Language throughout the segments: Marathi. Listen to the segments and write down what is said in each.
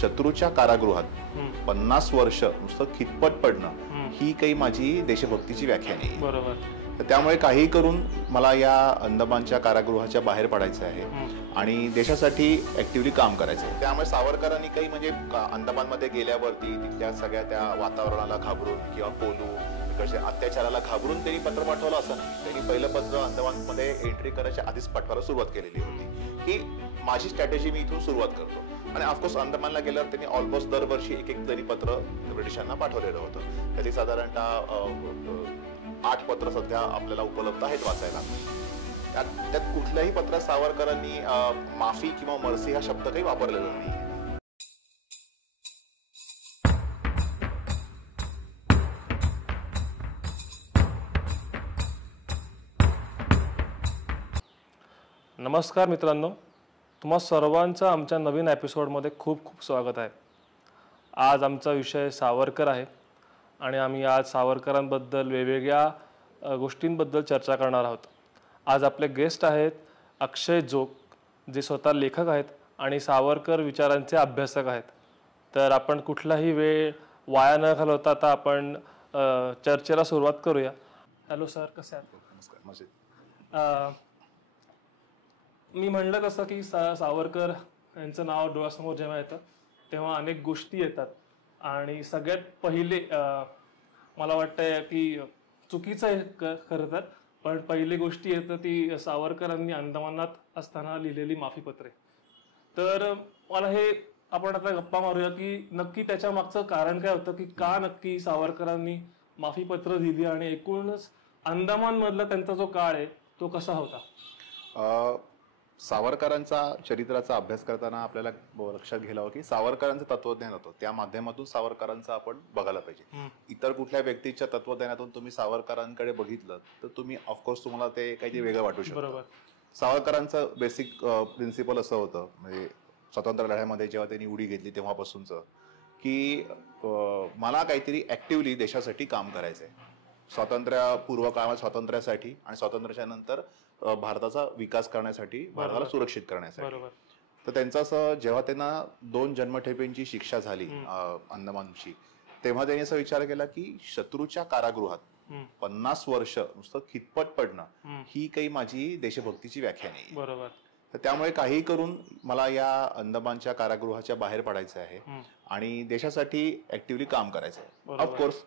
शत्रूच्या कारागृहात 50 वर्ष नुसतं खितपट पडणं ही काही माझी देशभक्तीची व्याख्या नाही. बरोबर. तर त्यामुळे काही करून मला या अंदमानच्या कारागृहाच्या बाहेर पडायचं आहे आणि देशासाठी ऍक्टिव्हली काम करायचं आहे. त्यामुळे सावरकरांनी काही म्हणजे अंदमानमध्ये गेल्यावरती तिथल्या सगळ्या त्या वातावरणाला घाबरून किंवा कोलू इकडच्या अत्याचाराला घाबरून त्यांनी पत्र पाठवलं असं नाही. त्यांनी पहिलं पत्र अंदमानमध्ये एंट्री करायच्या आधीच पाठवायला सुरुवात केलेली होती की माझी स्ट्रॅटेजी मी इथून सुरुवात करतो. आणि ऑफकोर्स अंदमानला गेल्यावर त्यांनी ऑलमोस्ट दरवर्षी एक तरी पत्र ब्रिटिशांना पाठवलेलं होतं. त्याची साधारणतः 8 पत्र सध्या आपल्याला उपलब्ध आहेत वाचायला. त्यात कुठल्याही पत्रात सावरकरांनी माफी किंवा मर्सी हा शब्द काही वापरलेला नाही. नमस्कार मित्रांनो, तुम्हा सर्वांचं आमच्या नवीन एपिसोडमध्ये खूप खूप स्वागत आहे. आज आमचा विषय सावरकर आहे आणि आम्ही आज सावरकरांबद्दल वेगवेगळ्या गोष्टींबद्दल चर्चा करणार आहोत. आज आपले गेस्ट आहेत अक्षय जोग, जे स्वतः लेखक आहेत आणि सावरकर विचारांचे अभ्यासक आहेत. तर आपण कुठलाही वेळ वाया न घालवता आता आपण चर्चेला सुरुवात करूया. हॅलो सर, कसे आहात? नमस्कार. मजेत. मी म्हणलं तसं की सावरकर यांचं नाव डोळ्यासमोर जेव्हा येतं तेव्हा अनेक गोष्टी येतात आणि सगळ्यात पहिले मला वाटतं की चुकीचं आहे खरं तर, पण पहिली गोष्टी येतं ती सावरकरांनी अंदमानात असताना लिहिलेली माफीपत्रे. तर मला हे आपण आता गप्पा मारूया की नक्की त्याच्या मागचं कारण काय होतं, की का नक्की सावरकरांनी माफीपत्र दिली आणि एकूणच अंदमान मधला त्यांचा जो काळ आहे तो कसा होता. सावरकरांचा चरित्राचा अभ्यास करताना आपल्याला लक्षात घ्यायला हवं की सावरकरांचं तत्वज्ञान होतं त्या माध्यमातून सावरकरांचं आपण बघायला पाहिजे. इतर कुठल्या व्यक्तीच्या तत्वज्ञानातून तुम्ही सावरकरांकडे बघितलं तर तुम्ही ऑफकोर्स तुम्हाला ते काहीतरी वेगळं वाटू शकतं. बरोबर. सावरकरांचं बेसिक प्रिन्सिपल असं होतं, म्हणजे स्वातंत्र्य लढ्यामध्ये जेव्हा त्यांनी उडी घेतली तेव्हापासूनच, की मला काहीतरी ऍक्टिव्हली देशासाठी काम करायचंय. स्वातंत्र्यपूर्व काळात स्वातंत्र्यासाठी आणि स्वातंत्र्याच्या नंतर भारताचा विकास करण्यासाठी, भारताला सुरक्षित करण्यासाठी. तर त्यांचं असं जेव्हा त्यांना 2 जन्मठेपेंची शिक्षा झाली अंदमानची, तेव्हा त्यांनी असा विचार केला की शत्रूच्या कारागृहात 50 वर्ष नुसतं खितपट पडणं ही काही माझी देशभक्तीची व्याख्या नाही. बरोबर. तर त्यामुळे काही करून मला या अंदमानच्या कारागृहाच्या बाहेर पडायचं आहे आणि देशासाठी ऍक्टिव्हली काम करायचं आहे. ऑफकोर्स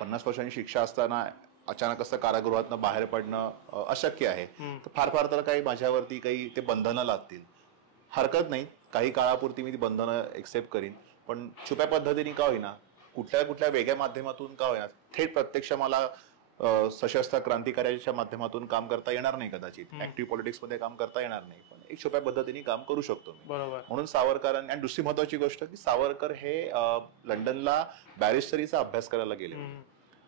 50 वर्षांची शिक्षा असताना अचानक असं कारागृहातनं बाहेर पडणं अशक्य आहे. तर फार तर काही माझ्यावरती काही ते बंधनं लागतील, हरकत नाही, काही काळापुरती मी ती बंधनं एक्सेप्ट करीन, पण छुप्या पद्धतीने का होईना, कुठल्या वेगळ्या माध्यमातून का होईना, थेट प्रत्यक्ष मला सशस्त्र क्रांतिकार्याच्या माध्यमातून काम करता येणार नाही, कदाचित ऍक्टिव्ह पॉलिटिक्स मध्ये काम करता येणार नाही, पण एक छुप्या पद्धतीने काम करू शकतो मी. म्हणून सावरकरांनी, आणि दुसरी महत्वाची गोष्ट की सावरकर हे लंडनला बॅरिस्टरीचा अभ्यास करायला गेले.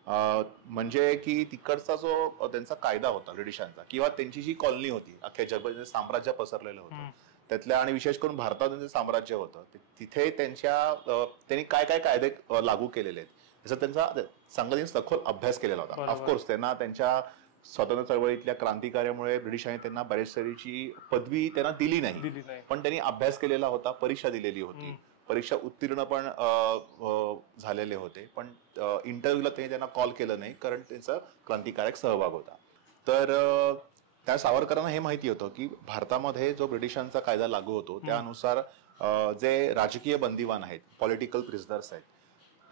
म्हणजे की तिकडचा जो त्यांचा कायदा होता ब्रिटिशांचा, किंवा त्यांची जी कॉलनी होती, अख्ख्या जगात साम्राज्य पसरलेलं होतं त्यातल्या, आणि विशेष करून भारतात जे साम्राज्य होतं तिथे त्यांनी काय काय कायदे लागू केलेले आहेत याचा त्यांचा चांगला सखोल अभ्यास केलेला होता. ऑफकोर्स त्यांना त्यांच्या स्वातंत्र्य चळवळीतल्या क्रांतिकार्यामुळे ब्रिटिशांनी त्यांना बॅरिस्टरीची पदवी त्यांना दिली नाही, पण त्यांनी अभ्यास केलेला होता, परीक्षा दिलेली होती, परीक्षा उत्तीर्ण पण झालेले होते, पण इंटरव्ह्यूला त्यांना कॉल केलं नाही कारण त्यांचा क्रांतिकारक सहभाग होता. तर त्या सावरकरांना हे माहिती होतं की भारतामध्ये जो ब्रिटिशांचा कायदा लागू होतो त्यानुसार जे राजकीय बंदिवान आहेत, पॉलिटिकल प्रिझनर्स आहेत,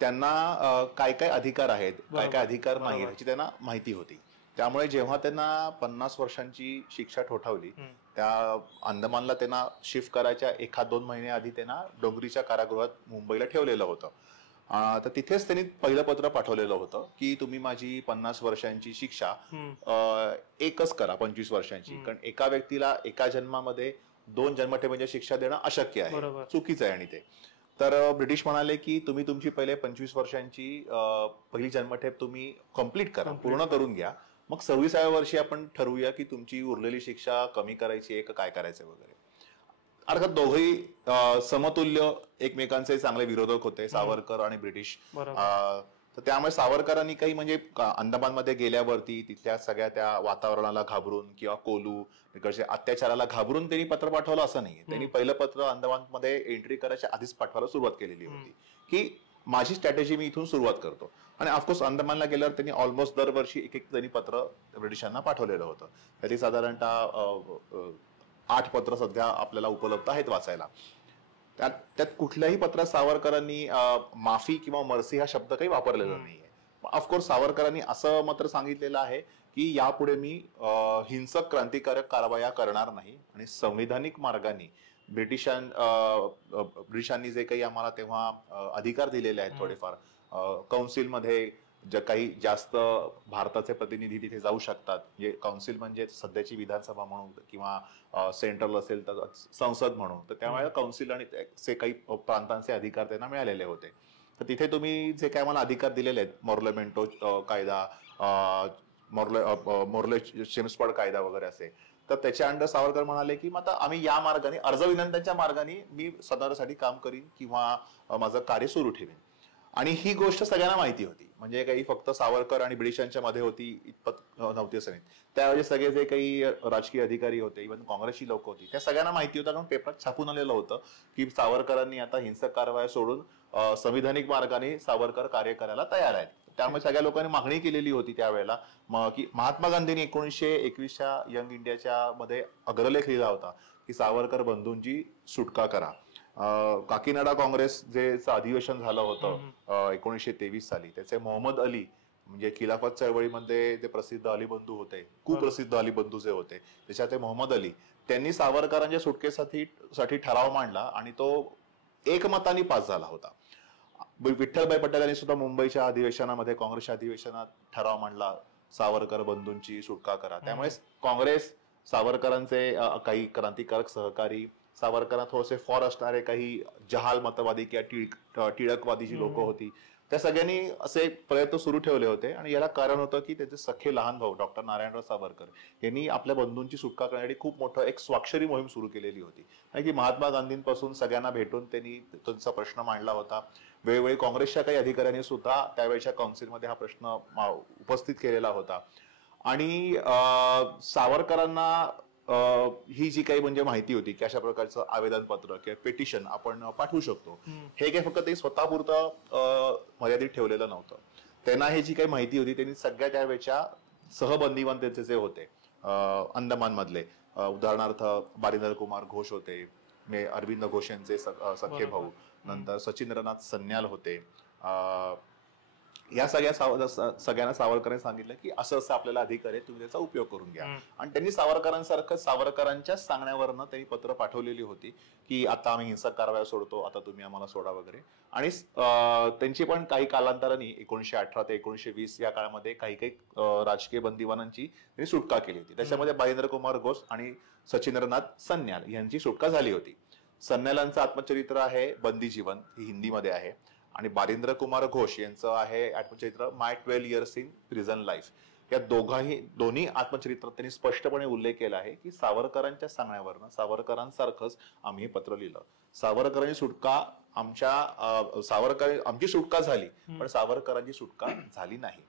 त्यांना काय काय अधिकार आहेत, काय काय अधिकार नाही याची त्यांना माहिती होती. त्यामुळे जेव्हा त्यांना 50 वर्षांची शिक्षा ठोठावली, त्या अंदमानला त्यांना शिफ्ट करायच्या 1-2 महिने आधी त्यांना डोंगरीच्या कारागृहात मुंबईला ठेवलेलं होतं. तर तिथेच त्यांनी पहिलं पत्र पाठवलेलं होतं की तुम्ही माझी 50 वर्षांची शिक्षा एकच करा, 25 वर्षांची, कारण एका व्यक्तीला एका जन्मामध्ये 2 जन्मठेपेंची शिक्षा देणं अशक्य आहे, चुकीचं आहे. आणि ते तर ब्रिटिश म्हणाले की तुम्ही तुमची पहिले 25 वर्षांची पहिली जन्मठेप तुम्ही कंप्लीट करा, पूर्ण करून घ्या, मग 26व्या वर्षी आपण ठरवूया की तुमची उरलेली शिक्षा कमी करायची आहे का काय करायचं वगैरे. अर्थात दोघेही समतुल्य एकमेकांचे चांगले विरोधक होते, सावरकर आणि ब्रिटिश. तर त्यामुळे सावरकरांनी काही म्हणजे अंदमानमध्ये गेल्यावरती तिथल्या सगळ्या त्या वातावरणाला घाबरून किंवा कोलू तिकडच्या अत्याचाराला घाबरून त्यांनी पत्र पाठवलं असं नाही. त्यांनी पहिलं पत्र अंदमानमध्ये एंट्री करायच्या आधीच पाठवायला सुरुवात केलेली होती की माझी स्ट्रॅटेजी मी इथून सुरुवात करतो. आणि ऑफकोर्स अंदमानला गेल्यावर त्यांनी ऑलमोस्ट दरवर्षी एक त्यांनी पत्र ब्रिटिशांना पाठवलेलं होतं. त्याची साधारणतः 8 पत्र सध्या आपल्याला उपलब्ध आहेत वाचायला. त्यात कुठल्याही पत्रात सावरकरांनी माफी किंवा मर्सी हा शब्द काही वापरलेला नाहीये. ऑफकोर्स सावरकरांनी असं मात्र सांगितलेलं आहे की यापुढे मी हिंसक क्रांतिकारक कारवाया करणार नाही आणि संविधानिक मार्गाने ब्रिटिशांनी जे काही आम्हाला तेव्हा अधिकार दिलेले आहेत थोडेफार, कौन्सिलमध्ये जे काही जास्त भारताचे प्रतिनिधी तिथे जाऊ शकतात, म्हणजे कौन्सिल म्हणजे सध्याची विधानसभा म्हणून किंवा सेंट्रल असेल तर संसद म्हणून, तर त्यामुळे कौन्सिल आणि काही प्रांतांचे अधिकार त्यांना मिळालेले होते. तर तिथे तुम्ही जे काय मला अधिकार दिलेले आहेत, मोर्लेमेंटो कायदा, मोर्ले शेम्सफोर्ड कायदा वगैरे असे, तर त्याच्या अंडर सावरकर म्हणाले की आता आम्ही या मार्गाने अर्ज विनंत्यांच्या मार्गाने मी सदनासाठी काम करीन किंवा माझं कार्य सुरू ठेवीन. आणि ही गोष्ट सगळ्यांना माहिती होती, म्हणजे काही फक्त सावरकर आणि ब्रिटिशांच्या मध्ये होती इतपत नव्हती असं नाही. त्यावेळी सगळे जे काही राजकीय अधिकारी होते, इव्हन काँग्रेसची लोक होती, त्या सगळ्यांना माहिती होतं, कारण पेपरात छापून आलेलं होतं की सावरकरांनी आता हिंसक कारवाया सोडून संविधानिक मार्गाने सावरकर कार्य करायला तयार आहेत. त्यामुळे सगळ्या लोकांनी मागणी केलेली होती त्यावेळेला की महात्मा गांधींनी 1921च्या यंग इंडियाच्या मध्ये अग्रलेख लिहिला होता की सावरकर बंधूंची सुटका करा. काकीनाडा काँग्रेस जे अधिवेशन झालं होतं 1923 साली, त्याचे मोहम्मद अली म्हणजे खिलाफत चळवळीमध्ये ते प्रसिद्ध अली बंधू होते, कुप्रसिद्ध अली बंधू जे होते, त्याच्यात ते मोहम्मद अली, त्यांनी सावरकरांच्या सुटकेसाठी ठराव मांडला आणि तो एकमताने पास झाला होता. विठ्ठलभाई पटेल यांनी सुद्धा मुंबईच्या अधिवेशनामध्ये, काँग्रेसच्या अधिवेशनात ठराव मांडला, सावरकर बंधूंची सुटका करा. त्यामुळे काँग्रेस, सावरकरांचे काही क्रांतिकारक सहकारी, सावरकरांना थोडेसे फॉर असणारे काही जहाल मतवादी किंवा टिळकवादी जी लोक होती, त्या सगळ्यांनी असे प्रयत्न सुरू ठेवले होते. आणि याला कारण होतं की त्याचे सख्खे लहान भाऊ डॉक्टर नारायणराव सावरकर यांनी आपल्या बंधूंची सुटका करण्यासाठी खूप मोठं एक स्वाक्षरी मोहीम सुरू केलेली होती. आणि की महात्मा गांधींपासून सगळ्यांना भेटून त्यांनी त्यांचा प्रश्न मांडला होता. वेळोवेळी काँग्रेसच्या काही अधिकाऱ्यांनी सुद्धा त्यावेळेच्या काउन्सिलमध्ये हा प्रश्न उपस्थित केलेला होता. आणि सावरकरांना ही जी काही म्हणजे माहिती होती की अशा प्रकारचं आवेदनपत्र किंवा पेटिशन आपण पाठवू शकतो, हे काही फक्त ते स्वतःपुरतं मर्यादित ठेवलेलं नव्हतं. त्यांना हे जी काही माहिती होती त्यांनी सगळ्या त्यावेळेच्या सहबंदीवान त्यांचे जे होते अंदमान मधले, उदाहरणार्थ बारिंदर कुमार घोष होते, अरविंद घोष यांचे सख्खे भाऊ, नंतर सचिंद्रनाथ सन्याल होते, या सगळ्यांना सावरकरांनी सांगितलं की असं असं आपल्याला अधिकार आहे, तुम्ही त्याचा उपयोग करून घ्या. आणि त्यांनी सावरकरांसारखं सावरकरांच्या सांगण्यावरनं त्यांनी पत्र पाठवलेली होती की आता आम्ही हिंसक कारवाया सोडतो, आता तुम्ही आम्हाला सोडा वगैरे. आणि त्यांची पण काही कालांतराने 1918 ते 1920 या काळामध्ये काही राजकीय बंदिवानांची त्यांनी सुटका केली होती. त्याच्यामध्ये बारिंद्र कुमार घोष आणि सचिंद्रनाथ सन्याल यांची सुटका झाली होती. सन्यालांचं आत्मचरित्र आहे बंदी जीवन, ही हिंदीमध्ये आहे. आणि बारिंद्र कुमार घोष यांचं आहे आत्मचरित्र माय 12 इयर्स इन प्रिझन लाईफ. या दोन्ही आत्मचरित्रात त्यांनी स्पष्टपणे उल्लेख केला आहे की सावरकरांच्या सांगण्यावरनं सावरकरांसारखंच आम्ही हे पत्र लिहिलं. सावरकरांची सुटका आमची सुटका झाली, पण सावरकरांची सुटका झाली नाही.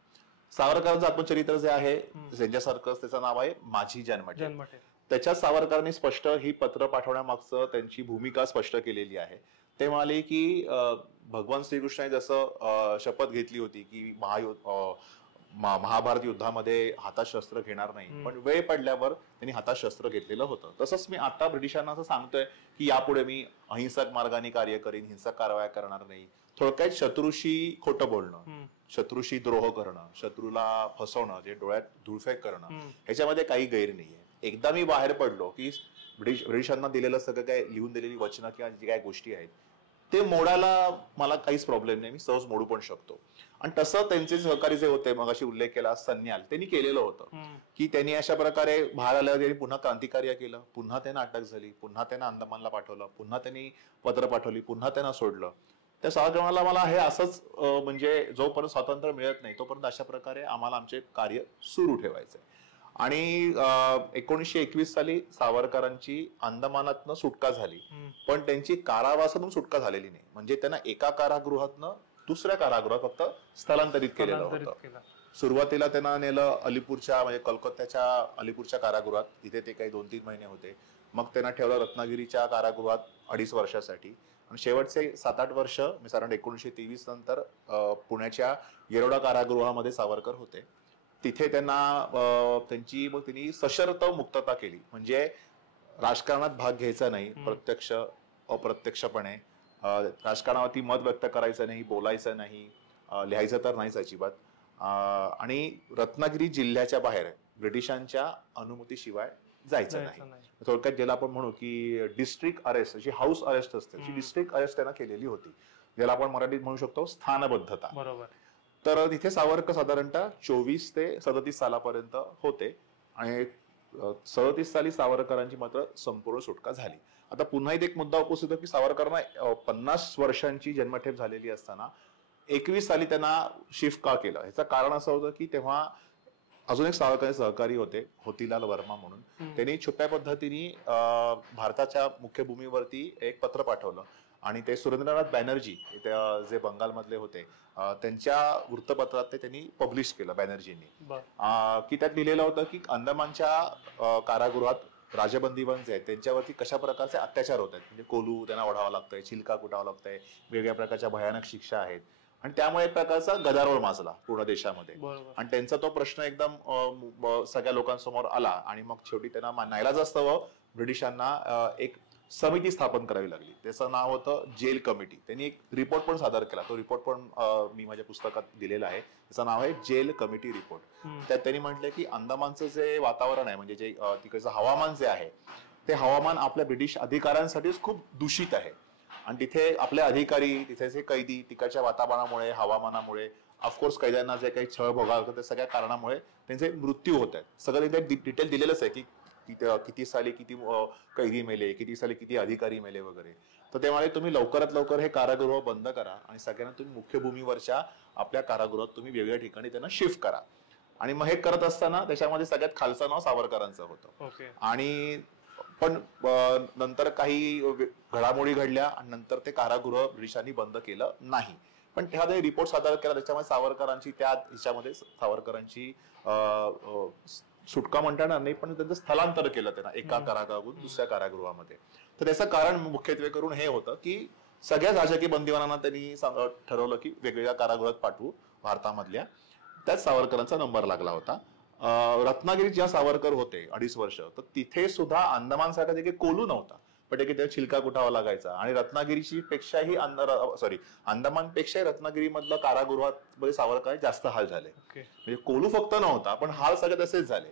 सावरकरांचं आत्मचरित्र जे आहे त्यांच्यासारखंच त्याचं नाव आहे माझी जन्मठेप. त्याच्यात सावरकरांनी स्पष्ट ही पत्र पाठवण्यामागचं त्यांची भूमिका स्पष्ट केलेली आहे. ते म्हणाले की भगवान श्रीकृष्णाने जसं शपथ घेतली होती की महाभारत युद्धामध्ये हातात शस्त्र घेणार नाही, पण वेळ पडल्यावर त्यांनी हातात शस्त्र घेतलेलं होतं. तसंच मी आता ब्रिटिशांना असं सांगतोय की यापुढे मी अहिंसक मार्गाने कार्य करीन, हिंसक कारवाया करणार नाही. थोडक्यात शत्रूशी खोटं बोलणं, शत्रूशी द्रोह करणं, शत्रूला फसवणं, जे डोळ्यात धुळफेक करणं, ह्याच्यामध्ये काही गैर नाहीये. एकदा मी बाहेर पडलो की ब्रिटिशांना दिलेलं सगळं काय लिहून दिलेली वचनं किंवा जी काय गोष्टी आहेत ते मोडायला मला काहीच प्रॉब्लेम नाही, मी सहज मोडू पण शकतो. आणि तसं त्यांचे सहकारी जे होते, मग अशी उल्लेख केला सन्याल, त्यांनी केलेलं होतं की त्यांनी अशा प्रकारे बाहेर आल्यावर त्यांनी पुन्हा क्रांतिकार्य केलं, पुन्हा त्यांना अटक झाली, पुन्हा त्यांना अंदमानला पाठवलं, पुन्हा त्यांनी पत्र पाठवली, पुन्हा त्यांना सोडलं. त्या सावरकरांना मला हे असंच म्हणजे जोपर्यंत स्वातंत्र्य मिळत नाही तोपर्यंत अशा प्रकारे आम्हाला आमचे कार्य सुरू ठेवायचंय. आणि 1921 साली सावरकरांची अंदमानातनं सुटका झाली, पण त्यांची कारावासातून सुटका झालेली नाही. म्हणजे त्यांना एका कारागृहातनं दुसऱ्या कारागृहात फक्त स्थलांतरित केलेलं होतं. सुरुवातीला त्यांना नेलं अलीपूरच्या म्हणजे कलकत्त्याच्या अलीपूरच्या कारागृहात, तिथे ते काही 2-3 महिने होते. मग त्यांना ठेवलं रत्नागिरीच्या कारागृहात 2.5 वर्षासाठी आणि शेवटचे 7-8 वर्ष साधारण 1923 नंतर पुण्याच्या येरवडा कारागृहामध्ये सावरकर होते. तिथे त्यांना त्यांनी सशर्त मुक्तता केली, म्हणजे राजकारणात भाग घ्यायचा नाही, प्रत्यक्ष अप्रत्यक्षपणे राजकारणावरती मत व्यक्त करायचं नाही, बोलायचं नाही, लिहायचं तर नाहीच अजिबात. आणि रत्नागिरी जिल्ह्याच्या बाहेर ब्रिटिशांच्या अनुमतीशिवाय जायचं नाही. थोडक्यात ज्याला आपण म्हणू की डिस्ट्रिक्ट अरेस्ट, जी हाऊस अरेस्ट असते, डिस्ट्रिक्ट अरेस्ट त्यांना केलेली होती, ज्याला आपण मराठीत म्हणू शकतो स्थानबद्धता. बरोबर. तर तिथे सावरकर साधारणतः 24 ते 37 सालापर्यंत होते आणि 37 साली सावरकरांची मात्र संपूर्ण सुटका झाली. आता पुन्हा एक मुद्दा उपस्थित होतो की सावरकरांना 50 वर्षांची जन्मठेप झालेली असताना 21 साली त्यांना शिफ्ट का केलं, ह्याचं कारण असं होतं की तेव्हा अजून एक सावरकर सहकारी होते, होतीलाल वर्मा म्हणून. त्यांनी छुप्या पद्धतीने भारताच्या मुख्य भूमीवरती एक पत्र पाठवलं आणि ते सुरेंद्रनाथ बॅनर्जी जे बंगालमधले होते त्यांच्या वृत्तपत्रात ते त्यांनी पब्लिश केलं बॅनर्जींनी, की त्यात लिहिलेलं होतं की अंदमानच्या कारागृहात राजबंदीवन जे आहेत त्यांच्यावरती कशा प्रकारचे अत्याचार होत आहेत, म्हणजे कोलू त्यांना ओढावं लागतंय, चिलका कुटावं लागतंय, वेगवेगळ्या प्रकारच्या भयानक शिक्षा आहेत आणि त्यामुळे एक प्रकारचा गदारोळ माजला पूर्ण देशामध्ये. आणि त्यांचा तो प्रश्न एकदम सगळ्या लोकांसमोर आला आणि मग शेवटी त्यांना नाईलाजास्तव ब्रिटिशांना एक समिती स्थापन करावी लागली. त्याचं नाव होतं जेल कमिटी. त्यांनी एक रिपोर्ट पण सादर केला, तो रिपोर्ट पण मी माझ्या पुस्तकात दिलेला आहे. त्याचं नाव आहे जेल कमिटी रिपोर्ट. त्यात त्यांनी म्हटलंय की अंदमानचं जे वातावरण आहे, म्हणजे जे तिकडचं हवामान जे आहे ते हवामान आपल्या ब्रिटिश अधिकाऱ्यांसाठीच खूप दूषित आहे आणि तिथे आपले अधिकारी, तिथे जे कैदी, तिकडच्या वातावरणामुळे, हवामानामुळे, ऑफकोर्स कैद्यांना जे काही छळ भोगावं लागतं त्या सगळ्या कारणामुळे त्यांचे मृत्यू होत आहेत. सगळं त्यांचे डिटेल दिलेलंच आहे की किती साली किती कैदी मेले, किती साली किती अधिकारी मेले वगैरे. तर ते म्हणाले तुम्ही लवकरात लवकर हे कारागृह बंद करा आणि सगळ्यांना तुम्ही मुख्य भूमीवरच्या आपल्या कारागृहात तुम्ही वेगवेगळ्या ठिकाणी त्यांना शिफ्ट करा. आणि मग हे करत असताना त्याच्यामध्ये सगळ्यात खालचं नाव सावरकरांचं होतं. आणि पण नंतर काही घडामोडी घडल्या आणि नंतर ते कारागृह ब्रिटिशांनी बंद केलं नाही. पण तेव्हा ते रिपोर्ट सादर केला, त्याच्यामध्ये सावरकरांची सुटका म्हणता येणार नाही, पण त्यांचं स्थलांतर केलं त्यांना एका कारागृहातून दुसऱ्या कारागृहामध्ये. तर त्याचं कारण मुख्यत्वे करून हे होतं की सगळ्या राजकीय बंदिवानांना त्यांनी ठरवलं की वेगवेगळ्या कारागृहात पाठवू भारतामधल्या. त्याच सावरकरांचा नंबर लागला होता. रत्नागिरीत ज्या सावरकर होते 2.5 वर्ष, तर तिथे सुद्धा अंदमानसारखा देखील कोलू नव्हता, पण एक चिलका कुठावा लागायचा आणि रत्नागिरीची पेक्षाही अंदमानपेक्षाही रत्नागिरीमधलं कारागृहात सावरकर जास्त हाल झाले. म्हणजे कोलू फक्त नव्हता, पण हाल सगळे तसेच झाले.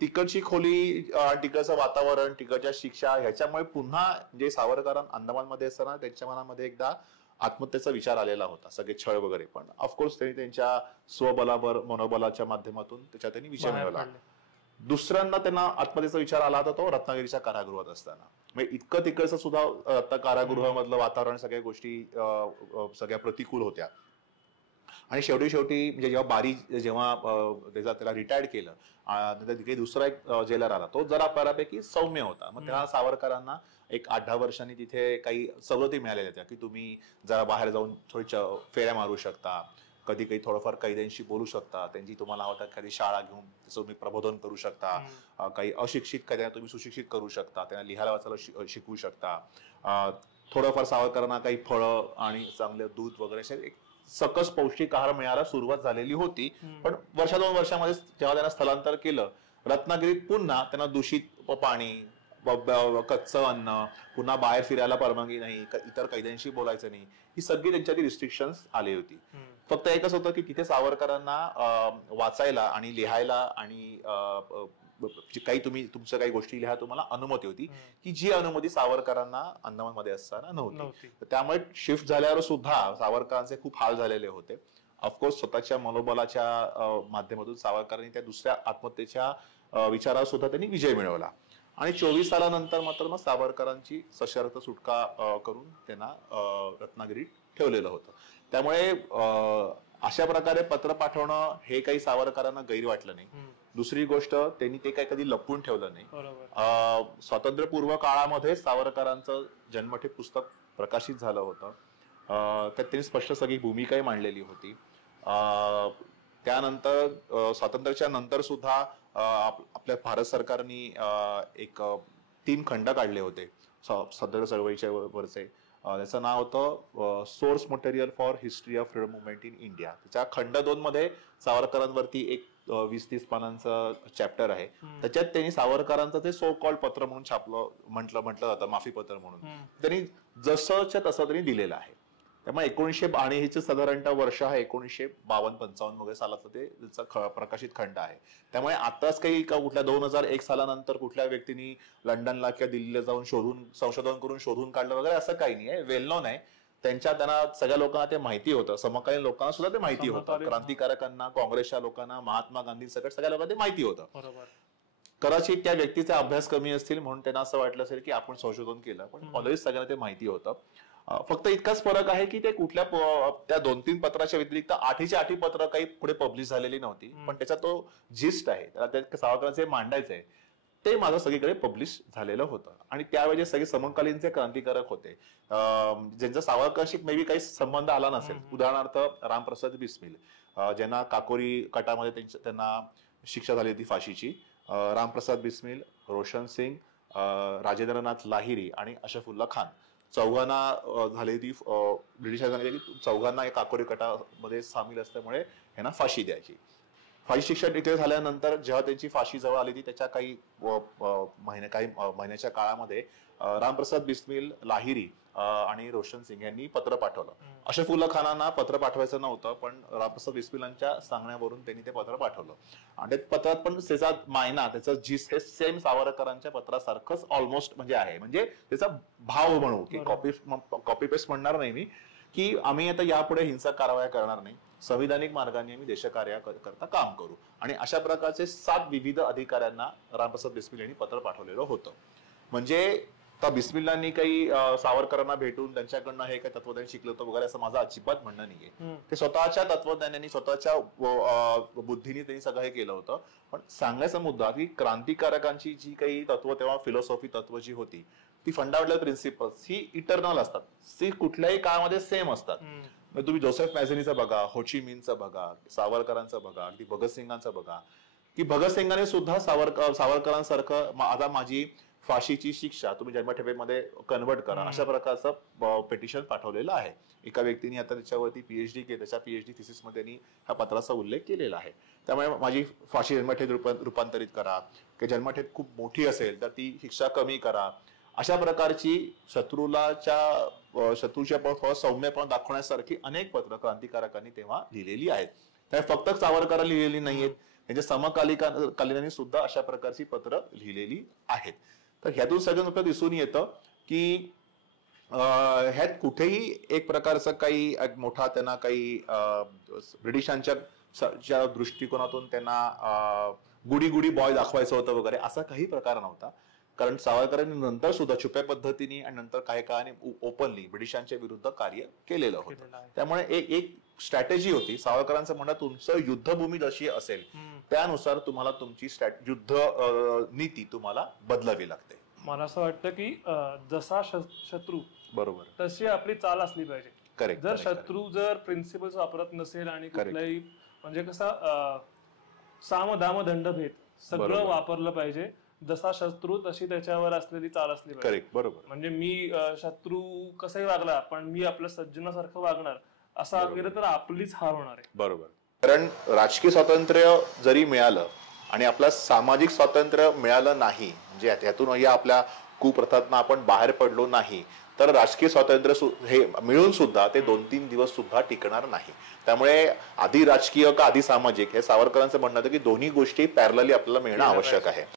तिकडची खोली, तिकडचं वातावरण, तिकडच्या शिक्षा, ह्याच्यामुळे पुन्हा जे सावरकरांना अंदमानमध्ये असताना त्यांच्या मनामध्ये एकदा आत्महत्येचा विचार आलेला होता, सगळे छळ वगैरे. पण ऑफकोर्स त्यांनी त्यांच्या स्वबलावर, मनोबलाच्या माध्यमातून त्याच्यात त्यांनी विजय मिळवला. दुसऱ्यांदा त्यांना आत्महत्येचा विचार आला होता तो रत्नागिरीच्या कारागृहात असताना. म्हणजे इतकं तिकडचं सुद्धा कारागृहामधलं वातावरण, सगळ्या गोष्टी सगळ्या प्रतिकूल होत्या. आणि शेवटी म्हणजे जेव्हा त्याला रिटायर्ड केलं, तिथे दुसरा एक जेलर आला, तो जरा बऱ्यापैकी सौम्य होता. मग त्या सावरकरांना एक 8-10 वर्षांनी तिथे काही सवलती मिळालेल्या होत्या की तुम्ही जरा बाहेर जाऊन थोडी फेऱ्या मारू शकता, कधी काही थोडंफार कैद्यांशी बोलू शकता, त्यांची तुम्हाला हवं एखादी शाळा घेऊन त्याचं तुम्ही प्रबोधन करू शकता, काही अशिक्षित कैद्यांना तुम्ही सुशिक्षित करू शकता, त्यांना लिहायला वाचायला शिकवू शकता, थोडंफार सावरकरांना काही फळं आणि चांगले दूध वगैरे असे एक सकस पौष्टिक आहार मिळायला सुरुवात झालेली होती. पण 1-2 वर्षामध्ये जेव्हा त्यांना स्थलांतर केलं, रत्नागिरीत पुन्हा त्यांना दूषित पाणी, कच्चं अन्न, पुन्हा बाहेर फिरायला परवानगी नाही, इतर कैद्यांशी बोलायचं नाही, ही सगळी त्यांच्यातील रिस्ट्रिक्शन्स आली होती. फक्त एकच होतं की तिथे सावरकरांना वाचायला आणि लिहायला आणि काही तुम्ही तुमच्या काही गोष्टी लिहा तुम्हाला अनुमती होती, की जी अनुमती सावरकरांना अंदमानमध्ये असताना नव्हती. त्यामुळे शिफ्ट झाल्यावर सुद्धा सावरकरांचे खूप हाल झालेले होते. ऑफकोर्स स्वतःच्या मनोबलाच्या माध्यमातून सावरकरांनी त्या दुसऱ्या आत्महत्येच्या विचारावर सुद्धा त्यांनी विजय मिळवला. आणि 24 सालानंतर मात्र मग सावरकरांची सशर्त सुटका करून त्यांना रत्नागिरीत ठेवलेलं होतं. त्यामुळे अशा प्रकारे पत्र पाठवणं हे काही सावरकरांना गैर वाटलं नाही. दुसरी गोष्ट, त्यांनी ते काही कधी लपवून ठेवलं नाही. स्वातंत्र्यपूर्व काळामध्ये सावरकरांचं जन्मठेप पुस्तक प्रकाशित झालं होतं. त्यात त्यांनी स्पष्ट सगळी भूमिकाही मांडलेली होती. त्यानंतर स्वातंत्र्याच्या नंतर सुद्धा आपल्या भारत सरकारने एक 3 खंड काढले होते स्वातंत्र्य चळवळीच्या वरचे. त्याचं नाव होतं source material for history of freedom movement in India. त्याच्या खंड 2 मध्ये सावरकरांवरती एक 20-30 पानांचं चॅप्टर आहे. त्याच्यात त्यांनी सावरकरांचं ते सो कॉल्ड पत्र म्हणून छापलं, म्हटलं जातं माफी पत्र म्हणून. त्यांनी जसंच्या तसं त्यांनी दिलेलं आहे. त्यामुळे 1900 आणि हिचं साधारणतः वर्ष आहे 1952-55 वगैरे सालाचं ते त्याचा प्रकाशित खंड आहे. त्यामुळे आताच काही कुठल्या 2001 सालानंतर कुठल्या व्यक्तीने लंडनला किंवा दिल्लीला जाऊन संशोधन करून शोधून काढलं वगैरे असं काही नाही आहे. वेल नोन आहे. त्यांना सगळ्या लोकांना ते माहिती होतं, समकालीन लोकांना सुद्धा ते माहिती होतं, क्रांतिकारकांना, काँग्रेसच्या लोकांना, महात्मा गांधी सगळ्या लोकांना ते माहिती होतं. कदाचित त्या व्यक्तीचा अभ्यास कमी असतील म्हणून त्यांना असं वाटलं असेल की आपण संशोधन केलं, पण ऑलरेडी सगळ्यांना ते माहिती होतं. फक्त इतकाच फरक आहे की ते कुठल्या त्या 2-3 पत्राच्या व्यतिरिक्त 8ची पत्र काही पुढे पब्लिश झालेली नव्हती, पण त्याचा तो जिस्ट आहे, त्याला सावरकरांचे मांडायचंय ते माझं सगळीकडे पब्लिश झालेलं होतं. आणि त्यावेळी सगळे समकालीनचे क्रांतिकारक होते ज्यांचा सावरकरांशी मे बी काही संबंध आला नसेल. उदाहरणार्थ रामप्रसाद बिस्मिल, ज्यांना काकोरी कटामध्ये त्यांना शिक्षा झाली होती फाशीची. रामप्रसाद बिस्मिल, रोशन सिंग, राजेंद्रनाथ लाहिरी आणि अशफुल्ला खान चौघांना झाली ती ब्रिटिशांनी सांगितले की चौघांना या काकोरी कटामध्ये सामील असल्यामुळे यांना फाशी द्यायची. फाशी शिक्षा डिक्लेअर झाल्यानंतर जेव्हा त्यांची फाशी जवळ आली ती त्याच्या काही महिन्याच्या काळामध्ये रामप्रसाद बिस्मिल, लाहिरी आणि रोशन सिंग यांनी पत्र पाठवलं. अशफुल्ला खानांना पत्र पाठवायचं नव्हतं, पण रामप्रसाद बिस्मिलांच्या सांगण्यावरून त्यांनी ते पत्र पाठवलं. आणि त्या पत्रात पण त्याचा मायना, त्याचं जिस हे सेम सावरकरांच्या पत्रासारखंच ऑलमोस्ट म्हणजे आहे. म्हणजे त्याचा भाव म्हणू की कॉपी पेस्ट म्हणणार नाही मी, की आम्ही आता यापुढे हिंसक कारवाया करणार नाही, संविधानिक मार्गाने आम्ही देशकार्या करता काम करू. आणि अशा प्रकारचे 7 विविध अधिकाऱ्यांना रामप्रसाद बिस्मिल यांनी पत्र पाठवलेलं होतं. म्हणजे तर बिस्मिल्लांनी काही सावरकरांना भेटून त्यांच्याकडनं हे काही तत्वज्ञान शिकलं होतं वगैरे असं माझं अजिबात म्हणणं नाहीये. ते स्वतःच्या तत्वज्ञानाने, स्वतःच्या बुद्धीने त्यांनी सगळं हे केलं होतं. पण सांगायचा मुद्दा की क्रांतिकारकांची जी काही तत्व तेव्हा फिलॉसॉफी तत्व जी होती ती फंडामेंटल प्रिन्सिपल्स ही इटर्नल असतात, ती कुठल्याही काळामध्ये सेम असतात. तुम्ही जोसेफ मॅझेनीचं बघा, होची मिनचं बघा, सावरकरांचं बघा, अगदी भगतसिंगांचं बघा, की भगतसिंगाने सुद्धा सावरकरांसारखं आता माझी फाशीची शिक्षा तुम्ही जन्मठेपेमध्ये कन्वर्ट करा अशा प्रकारचं पेटिशन पाठवलेलं आहे. एका व्यक्तीने आता त्याच्यावरती पीएचडी केली, त्याच्या पीएचडी थिसिस मध्ये ह्या पत्राचा उल्लेख केलेला आहे. त्यामुळे माझी फाशी जन्मठेप रूपांतरित करा, की जन्मठेप खूप मोठी असेल तर ती शिक्षा कमी करा, अशा प्रकारची शत्रूच्या सौम्यपण दाखवण्यासारखी अनेक पत्र क्रांतिकारकांनी तेव्हा लिहिलेली आहेत. त्या फक्त सावरकरांनी लिहिलेली नाहीयेत, त्यांच्या समकालीनांनी सुद्धा अशा प्रकारची पत्र लिहिलेली आहेत. तर ह्यातून सगळं दिसून येतं की ह्यात कुठेही एक प्रकारचं काही मोठा त्यांना काही ब्रिटिशांच्या दृष्टिकोनातून त्यांना गुडी बॉय दाखवायचं होतं वगैरे असा काही प्रकार नव्हता. कारण सावरकरांनी नंतर सुद्धा छुप्या पद्धतीने आणि नंतर काही काळाने ओपनली ब्रिटिशांच्या विरुद्ध कार्य केलेलं होतं. त्यामुळे एक स्ट्रॅटेजी होती. सावरकरांचं म्हणणं तुमचं युद्धभूमी जशी असेल त्यानुसार तुम्हाला तुमची युद्ध नीती तुम्हाला बदलावी लागते. मला असं वाटतं की जसा शत्रू बरोबर तशी आपली चाल असली पाहिजे. करेक्ट. जर शत्रू जर प्रिन्सिपल्स वापरत नसेल आणि कुठल्याही म्हणजे कसा साम दाम दंड भेद सगळं वापरलं पाहिजे, जसा शत्रू तशी त्याच्यावर असलेली चाल असली पाहिजे. करेक्ट, बरोबर. म्हणजे मी शत्रू कसाही वागला पण मी आपल्या सज्जनासारखं वागणार असं केलं तर आपलीच हार होणार आहे. बरोबर. कारण राजकीय स्वातंत्र्य जरी मिळालं आणि आपलं सामाजिक स्वातंत्र्य मिळालं नाही, म्हणजे यातून या आपल्या कुप्रथांना आपण बाहेर पडलो नाही, तर राजकीय स्वातंत्र्य हे मिळून सुद्धा ते 2-3 दिवस सुद्धा टिकणार नाही. त्यामुळे आधी राजकीय का आधी सामाजिक हे सावरकरांचं म्हणणं होतं की दोन्ही गोष्टी पॅरलली आपल्याला मिळणं आवश्यक आहे.